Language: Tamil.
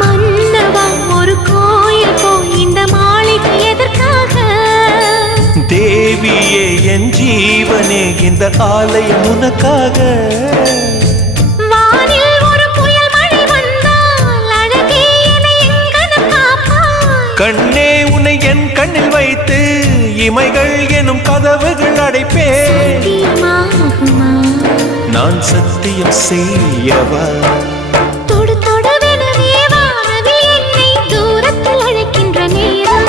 மன்னவா ஒரு கோயில் இந்த மாளிகை எதற்காக? தேவியே என் ஜீவனே இந்த ஆலயம் உனக்காக. வானில் ஒரு புயல் மழை வந்தால் அழகே என்னை எங்கனம் காப்பாய். கண்ணே உன்னை என் கண்ணில் வைத்து இமைகள் எனும் கதவுகள் அடைப்பேன். சத்தியமாகுமா? நான் சத்தியம் செய்யவா? தொடு தொடுவெனவே வானவில் என்னை தூரத்தில் அழைக்கின்ற நேரம்.